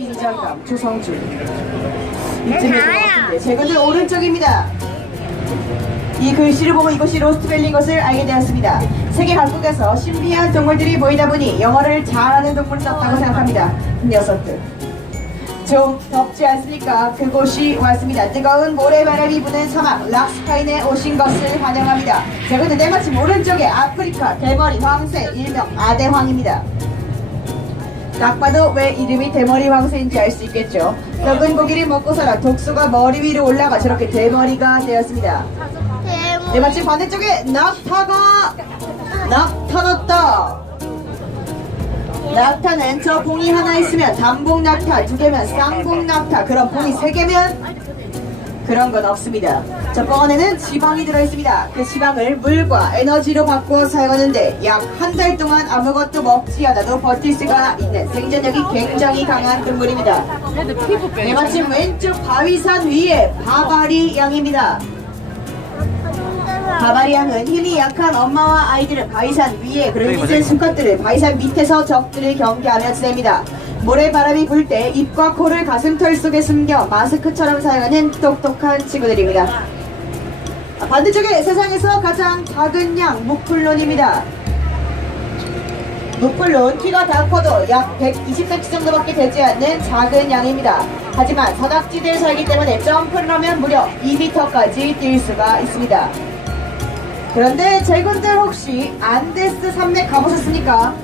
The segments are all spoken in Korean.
긴장감, 조성준. 이쯤에 것 같은데 제거는 오른쪽입니다. 이 글씨를 보고 이것이 로스트벨린 것을 알게 되었습니다. 세계 각국에서 신비한 동물들이 보이다 보니 영어를 잘하는 동물을 땄다고 생각합니다. 녀석들. 좀 덥지 않습니까? 그곳이 왔습니다. 뜨거운 모래바람이 부는 사막 락스카인에 오신 것을 환영합니다. 자, 근데 내마침 오른쪽에 아프리카 대머리 황새 일명 아대황입니다. 딱 봐도 왜 이름이 대머리 황새인지 알 수 있겠죠. 썩은 고기를 먹고 살아 독소가 머리 위로 올라가 저렇게 대머리가 되었습니다. 네, 마침 반대쪽에 낙타가 나타났다. 낙타는 저 봉이 하나 있으면 단봉 낙타, 두 개면 쌍봉 낙타, 그럼 봉이 세 개면 그런 건 없습니다. 저뻥 안에는 지방이 들어있습니다. 그 지방을 물과 에너지로 바꾸어 사용하는데 약 한 달 동안 아무것도 먹지 않아도 버틸 수가 있는 생존력이 굉장히 강한 동물입니다. 네, 마침 왼쪽 바위산 위에 바바리 양입니다. 바바리 양은 힘이 약한 엄마와 아이들은 바위산 위에 그런 이제 수컷들을 바위산 밑에서 적들을 경계하며 지냅니다. 모래바람이 불 때 입과 코를 가슴털 속에 숨겨 마스크처럼 사용하는 똑똑한 친구들입니다. 아, 반대쪽에 세상에서 가장 작은 양 무플론입니다. 무플론 키가 다 커도 약 120cm 정도밖에 되지 않는 작은 양입니다. 하지만 산악지대에 살기 때문에 점프를 하면 무려 2m까지 뛸 수가 있습니다. 그런데 제군들 혹시 안데스 산맥 가보셨습니까?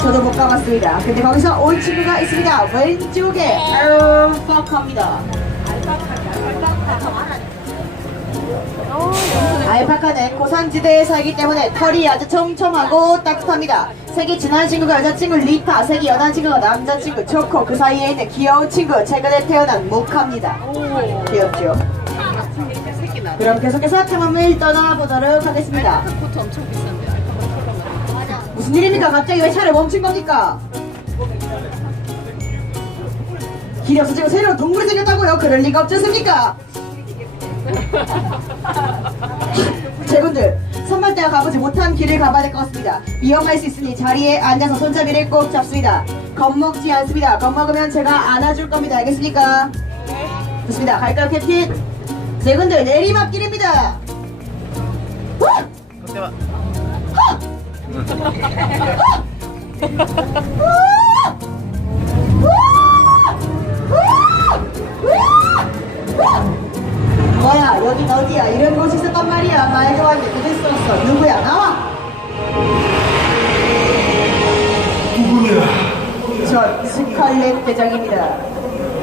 저도 못 가봤습니다. 근데 거기서 올 친구가 있습니다. 왼쪽에 알파카입니다. 알파카는 고산지대에 살기 때문에 털이 아주 촘촘하고 따뜻합니다. 색이 진한 친구가 여자친구 리타, 색이 연한 친구가 남자친구 초코, 그 사이에 있는 귀여운 친구 최근에 태어난 모카입니다. 귀엽죠? 그럼 계속해서 탐험을 떠나보도록 하겠습니다. 무슨 일입니까? 갑자기 왜 차를 멈춘 겁니까? 길이 없어지고 새로운 동물이 생겼다고요? 그럴 리가 없지 않습니까? 제분들 선발대가 가보지 못한 길을 가봐야 될 것 같습니다. 위험할 수 있으니 자리에 앉아서 손잡이를 꼭 잡습니다. 겁먹지 않습니다. 겁먹으면 제가 안아줄 겁니다. 알겠습니까? 좋습니다. 갈까요, 캡틴? 제분들 내리막길입니다. 후! 뭐야? 여긴 어디야? 이런 곳이 있었단 말이야. 말도 안돼 없어. 누구야? 나와! 누구냐? 전 스칼렛 대장입니다.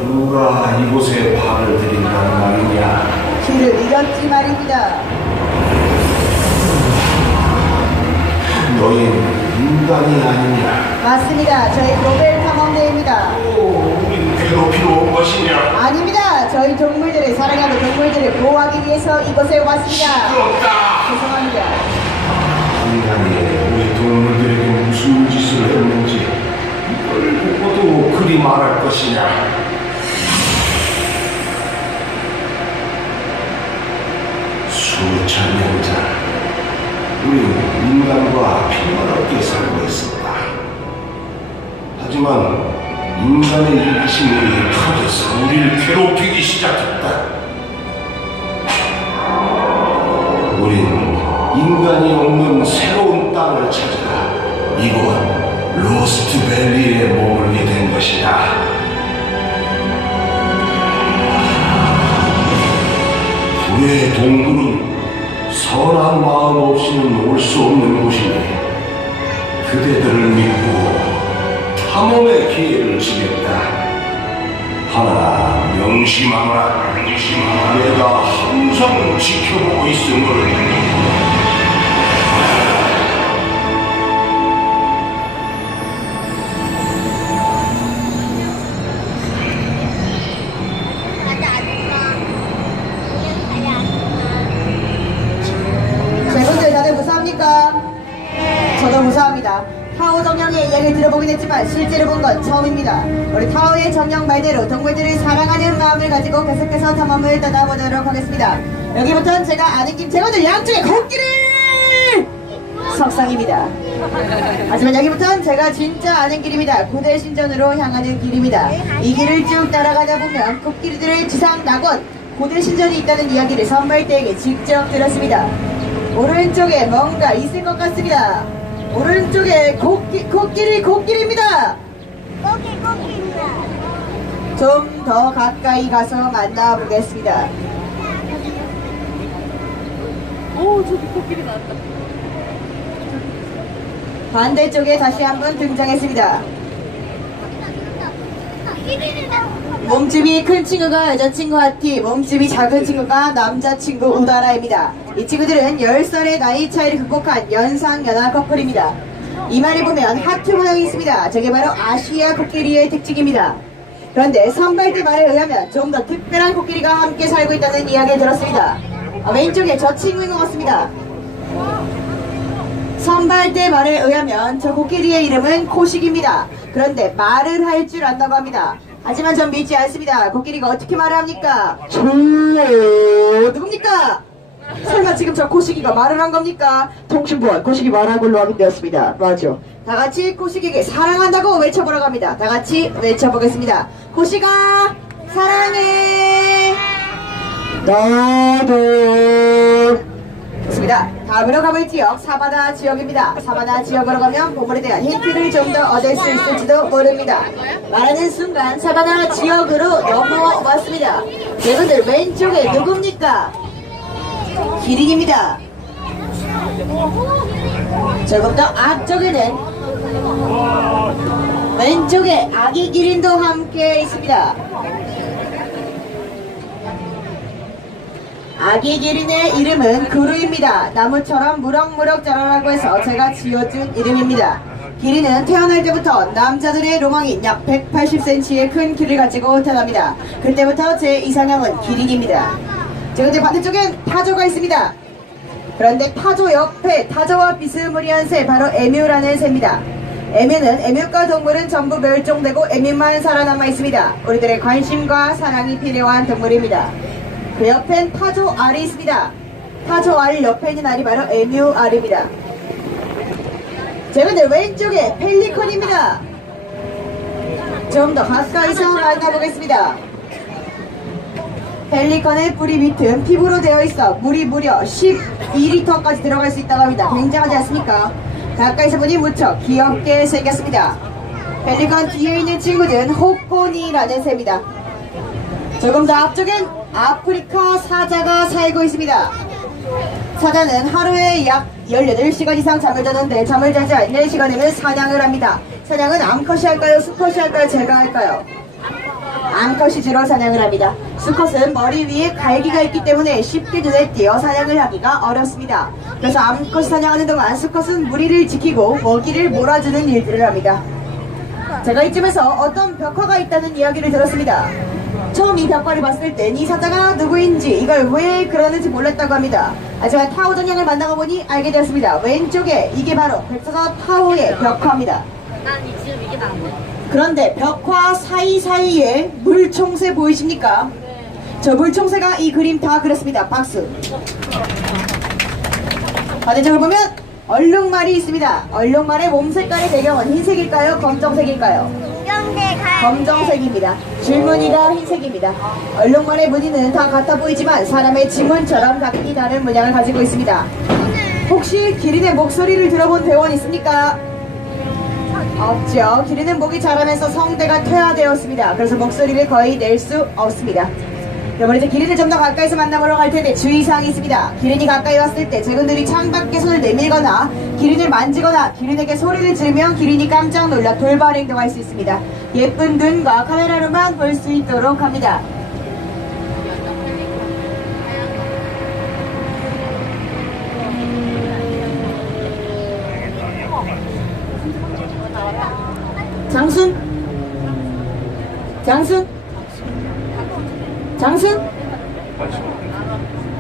누가 이곳에 발을 들인다는 말이냐? 길을 잃었지 말입니다. 너희는 인간이 아니냐? 맞습니다. 저희 노벨 탐험대입니다. 오, 우린 괴롭히러 온 것이냐? 아닙니다 저희 동물들을 사랑하고 동물들을 보호하기 위해서 이곳에 왔습니다! 죄송합니다 인간이 우리 동물들에게 무슨 짓을 했는지 이걸 보고도 그리 말할 것이냐? 수천 년 전 우리는 인간과 평화롭게 살고 있었다. 하지만 인간의 이기심이 터져서 우리를 괴롭히기 시작했다. 우린 인간이 없는 새로운 땅을 찾아 이곳 로스트밸리에 머물게 된 것이다. 우리의 동물은 선한 마음 없이는 올 수 없는 곳이니 그대들을 믿고 탐험의 기회를 주겠다. 하나 명심하라. 명심하라. 내가 항상 지켜보고 있음을. 탐험을 떠나보도록 하겠습니다. 여기부터는 제가 아는 김 제분들 양쪽에 코끼리! 석상입니다. 하지만 여기부터는 제가 진짜 아는 길입니다. 고대 신전으로 향하는 길입니다. 이 길을 쭉 따라가다 보면 코끼리들의 지상 낙원, 고대 신전이 있다는 이야기를 선발대에게 직접 들었습니다. 오른쪽에 뭔가 있을 것 같습니다. 오른쪽에 코끼, 코끼리, 코끼리입니다. 좀 더 가까이 가서 만나보겠습니다. 오 저기 코끼리 나왔다. 반대쪽에 다시 한번 등장했습니다. 몸집이 큰 친구가 여자친구와 티, 몸집이 작은 친구가 남자친구 우다라입니다. 이 친구들은 10살의 나이 차이를 극복한 연상연하 커플입니다. 이마를 보면 하트 모양이 있습니다. 저게 바로 아시아 코끼리의 특징입니다. 그런데 선발대 말에 의하면 좀 더 특별한 코끼리가 함께 살고 있다는 이야기를 들었습니다. 아, 왼쪽에 저 친구인 것 같습니다. 선발대 말에 의하면 저 코끼리의 이름은 코식입니다. 그런데 말을 할 줄 안다고 합니다. 하지만 전 믿지 않습니다. 코끼리가 어떻게 말을 합니까? 저 누굽니까? 설마 지금 저 코식이가 말을 한 겁니까? 통신부원 코식이 말한 걸로 확인되었습니다. 맞죠? 다 같이 코식에게 사랑한다고 외쳐보라고 합니다. 다 같이 외쳐보겠습니다. 코식아 사랑해 나도 좋습니다. 다음으로 가볼 지역 사바나 지역입니다. 사바나 지역으로 가면 보물에 대한 힌트를 좀 더 얻을 수 있을지도 모릅니다. 말하는 순간 사바나 지역으로 넘어왔습니다. 여러분들 왼쪽에 누굽니까? 기린입니다. 조금 더 앞쪽에는 왼쪽에 아기 기린도 함께 있습니다. 아기 기린의 이름은 그루입니다. 나무처럼 무럭무럭 자라라고 해서 제가 지어준 이름입니다. 기린은 태어날 때부터 남자들의 로망인 약 180cm의 큰 키를 가지고 태어납니다. 그때부터 제 이상형은 기린입니다. 자, 근데 반대쪽엔 타조가 있습니다. 그런데 타조 옆에 타조와 비스무리한 새 바로 에뮤라는 새입니다. 에뮤는 에뮤과 동물은 전부 멸종되고 에뮤만 살아남아 있습니다. 우리들의 관심과 사랑이 필요한 동물입니다. 그 옆엔 타조 알이 있습니다. 타조 알 옆에 있는 알이 바로 에뮤 알입니다. 자, 근데 왼쪽에 펠리컨입니다. 좀 더 가까이서 만나보겠습니다. 펠리컨의 뿌리 밑은 피부로 되어 있어 물이 무려 12리터까지 들어갈 수 있다고 합니다. 굉장하지 않습니까? 가까이서 보니 무척 귀엽게 생겼습니다. 펠리컨 뒤에 있는 친구는 호코니라는 새입니다. 조금 더 앞쪽엔 아프리카 사자가 살고 있습니다. 사자는 하루에 약 18시간 이상 잠을 자는데 잠을 자지 않는 시간에는 사냥을 합니다. 사냥은 암컷이 할까요? 수컷이 할까요? 제가 할까요? 암컷이 주로 사냥을 합니다. 수컷은 머리 위에 갈기가 있기 때문에 쉽게 눈에 띄어 사냥을 하기가 어렵습니다. 그래서 암컷이 사냥하는 동안 수컷은 무리를 지키고 먹이를 몰아주는 일들을 합니다. 제가 이쯤에서 어떤 벽화가 있다는 이야기를 들었습니다. 처음 이 벽화를 봤을 땐 이 사자가 누구인지 이걸 왜 그러는지 몰랐다고 합니다. 하지만 타오 전형을 만나고 보니 알게 되었습니다. 왼쪽에 이게 바로 백사자 타오의 벽화입니다. 난 지금 이게 나은데. 그런데 벽화 사이사이에 물총새 보이십니까? 저 물총새가 이 그림 다 그렸습니다. 박수. 반대쪽을 보면 얼룩말이 있습니다. 얼룩말의 몸 색깔의 배경은 흰색일까요? 검정색일까요? 검정색입니다. 줄무늬가 흰색입니다. 얼룩말의 무늬는 다 같아 보이지만 사람의 지문처럼 각기 다른 문양을 가지고 있습니다. 혹시 기린의 목소리를 들어본 대원 있습니까? 없죠. 기린은 목이 자라면서 성대가 퇴화되었습니다. 그래서 목소리를 거의 낼 수 없습니다. 그럼 이제 기린을 좀 더 가까이서 만나보러 갈 텐데 주의사항이 있습니다. 기린이 가까이 왔을 때 제군들이 창밖에 손을 내밀거나 기린을 만지거나 기린에게 소리를 지르면 기린이 깜짝 놀라 돌발 행동할 수 있습니다. 예쁜 눈과 카메라로만 볼 수 있도록 합니다. 장순? 장순? 장순?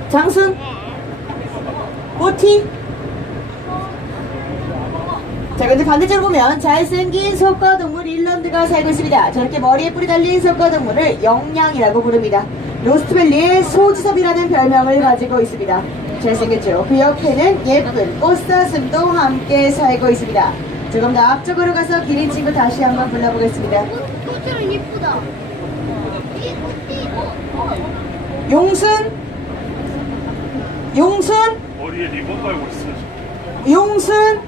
장순? 꼬티? 자, 근데 반대쪽으로 보면 잘생긴 석가동물 일런드가 살고 있습니다. 저렇게 머리에 뿔이 달린 석가동물을 영양이라고 부릅니다. 로스트밸리의 소지섭이라는 별명을 가지고 있습니다. 잘생겼죠? 그 옆에는 예쁜 꽃사슴도 함께 살고 있습니다. 조금 더 앞쪽으로 가서 기린 친구 다시 한번 불러보겠습니다. 꽃처럼 예쁘다. 용순? 용순? 머리에 리본 달고 있어. 용순?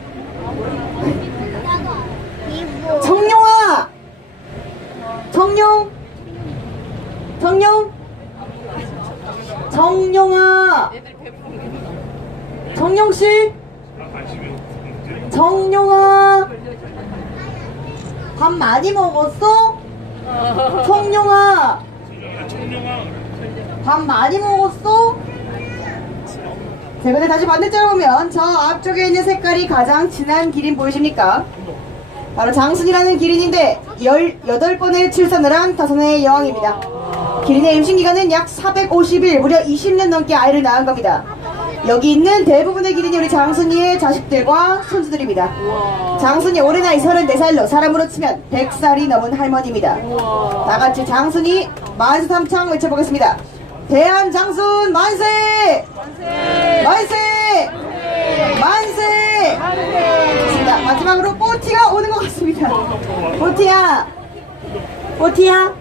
정용아! 정용? 정용? 정용아! 정용씨? 정용아! 밥 많이 먹었어? 정용아! 밥 많이 먹었어? 자, 근데 다시 반대쪽으로 보면 저 앞쪽에 있는 색깔이 가장 진한 기린 보이십니까? 바로 장순이라는 기린인데 18번의 출산을 한 다섯의 여왕입니다. 기린의 임신기간은 약 450일, 무려 20년 넘게 아이를 낳은 겁니다. 여기 있는 대부분의 기린이 우리 장순이의 자식들과 손주들입니다. 장순이 올해 나이 34살로 사람으로 치면 100살이 넘은 할머니입니다. 다 같이 장순이 만세 삼창 외쳐보겠습니다. 대한 장순 만세! 만세! 만세! 좋습니다. 마지막으로 뽀티가 오는 것 같습니다. 뽀티야! 뽀티야!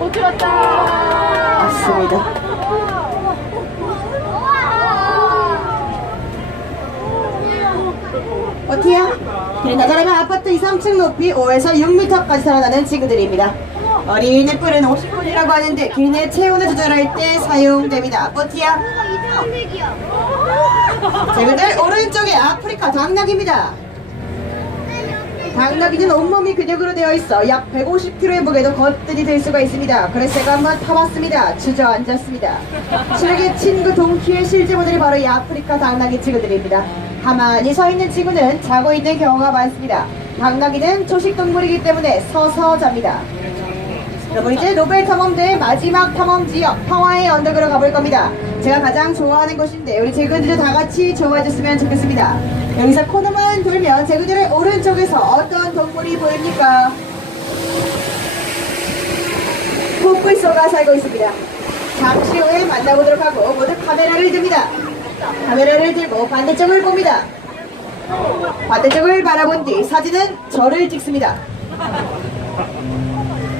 어디 왔다. 맞습니다. 어티야? 그래 나자라면 아파트 2, 3층 높이 5에서 6m까지 살아나는 친구들입니다. 어린 애뿔은 50분이라고 하는데 기린의 체온을 조절할 때 사용됩니다. 색이야. 친구들 오른쪽에 아프리카 당나귀입니다. 당나귀는 온몸이 근육으로 되어 있어 약 150kg의 무게도 거뜬히 들 수가 있습니다. 그래서 제가 한번 타봤습니다. 주저앉았습니다. 실력의 친구 동키의 실제 모델이 바로 이 아프리카 당나귀 친구들입니다. 가만히 서 있는 친구는 자고 있는 경우가 많습니다. 당나귀는 초식 동물이기 때문에 서서 잡니다. 여러분 이제 노벨 탐험대의 마지막 탐험 지역 평화의 언덕으로 가볼 겁니다. 제가 가장 좋아하는 곳인데 우리 제그들도 다 같이 좋아해 줬으면 좋겠습니다. 여기서 코너만 돌면 제그들의 오른쪽에서 어떤 동물이 보입니까? 코뿔소가 살고 있습니다. 잠시 후에 만나보도록 하고 모두 카메라를 듭니다. 카메라를 들고 반대쪽을 봅니다. 반대쪽을 바라본 뒤 사진은 저를 찍습니다.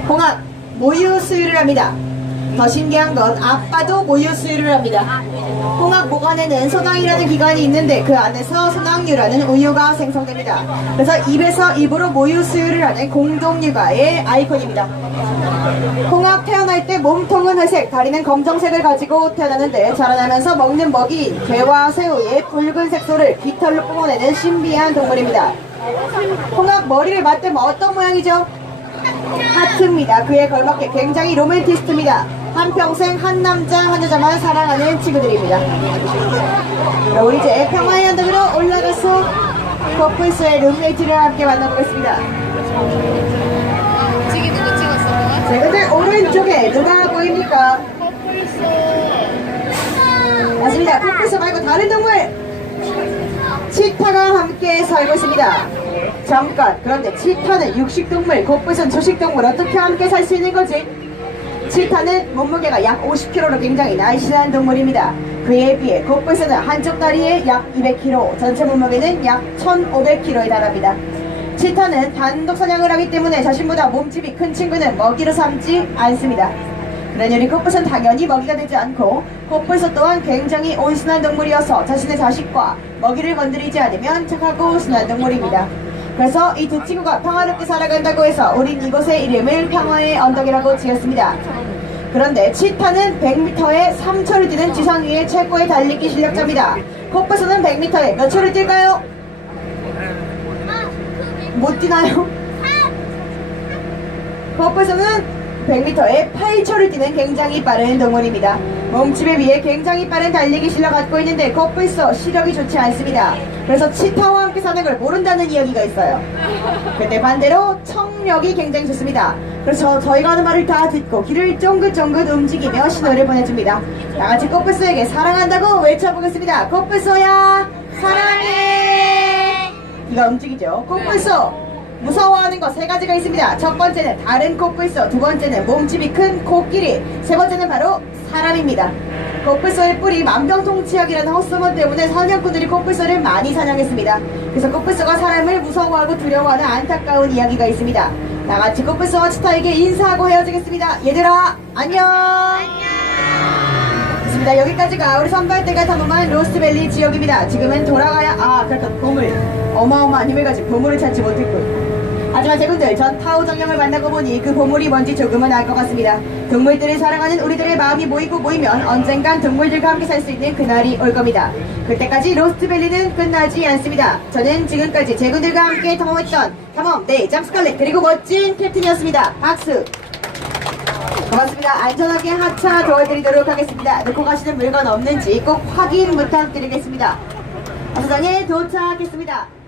홍합 모유 수유를 합니다. 더 신기한 건 아빠도 모유 수유를 합니다. 홍합 목 안에는 소낭이라는 기관이 있는데 그 안에서 소낭류라는 우유가 생성됩니다. 그래서 입에서 입으로 모유 수유를 하는 공동육아의 아이콘입니다. 홍합 태어날 때 몸통은 회색, 다리는 검정색을 가지고 태어나는데 자라나면서 먹는 먹이인 개와 새우의 붉은 색 소를 깃털로 뿜어내는 신비한 동물입니다. 홍합 머리를 맞대면 어떤 모양이죠? 하트입니다. 그에 걸맞게 굉장히 로맨티스트입니다. 한평생 한 남자 한 여자만 사랑하는 친구들입니다. 그럼 이제 평화의 언덕으로 올라가서 커플스의 룸메이트를 함께 만나보겠습니다. 지금 누구 찍었어? 누가? 제가들 오른쪽에 누가 보입니까? 맞습니다. 코뿔소 말고 다른 동물 치타가 함께 살고 있습니다. 잠깐 그런데 치타는 육식동물, 코뿔소는 초식동물 어떻게 함께 살 수 있는 거지? 치타는 몸무게가 약 50kg로 굉장히 날씬한 동물입니다. 그에 비해 코뿔소는 한쪽 다리에 약 200kg, 전체 몸무게는 약 1500kg에 달합니다. 치타는 단독 사냥을 하기 때문에 자신보다 몸집이 큰 친구는 먹이로 삼지 않습니다. 그러니 코뿔소는 당연히 먹이가 되지 않고 코뿔소 또한 굉장히 온순한 동물이어서 자신의 자식과 먹이를 건드리지 않으면 착하고 순한 동물입니다. 그래서 이 두 친구가 평화롭게 살아간다고 해서 우린 이곳의 이름을 평화의 언덕이라고 지었습니다. 그런데 치타는 100m에 3초를 뛰는 지상 위의 최고의 달리기 실력자입니다. 코뿔소는 100m에 몇 초를 뛸까요? 못 뛰나요? 코뿔소는 100m에 8초를 뛰는 굉장히 빠른 동물입니다. 몸집에 비해 굉장히 빠른 달리기 실력 갖고 있는데 코뿔소 시력이 좋지 않습니다. 그래서 치타와 함께 사는 걸 모른다는 이야기가 있어요. 근데 반대로 청력이 굉장히 좋습니다. 그래서 저희가 하는 말을 다 듣고 귀를 쫑긋쫑긋 움직이며 신호를 보내줍니다. 다같이 코뿔소에게 사랑한다고 외쳐보겠습니다. 코뿔소야 사랑해. 귀가 움직이죠. 코뿔소 무서워하는 거세 가지가 있습니다. 첫 번째는 다른 코뿔소, 두 번째는 몸집이 큰 코끼리, 세 번째는 바로 사람입니다. 코뿔소의 뿔이 만병통치약이라는 헛소문 때문에 사냥꾼들이 코뿔소를 많이 사냥했습니다. 그래서 코뿔소가 사람을 무서워하고 두려워하는 안타까운 이야기가 있습니다. 다 같이 코뿔소와 치타에게 인사하고 헤어지겠습니다. 얘들아, 안녕! 좋습니다. 여기까지가 우리 선발대가 탐험한 로스트밸리 지역입니다. 지금은 돌아가야, 아, 그렇다, 보물. 어마어마한 힘을 가진 보물을 찾지 못했군. 하지만 제군들, 전 타오 정령을 만나고 보니 그 보물이 뭔지 조금은 알 것 같습니다. 동물들을 사랑하는 우리들의 마음이 모이고 모이면 언젠간 동물들과 함께 살 수 있는 그날이 올 겁니다. 그때까지 로스트밸리는 끝나지 않습니다. 저는 지금까지 제군들과 함께 탐험했던 탐험, 네, 잠스칼렛, 그리고 멋진 캡틴이었습니다. 박수! 고맙습니다. 안전하게 하차 도와드리도록 하겠습니다. 놓고 가시는 물건 없는지 꼭 확인 부탁드리겠습니다. 어서장에 도착했습니다.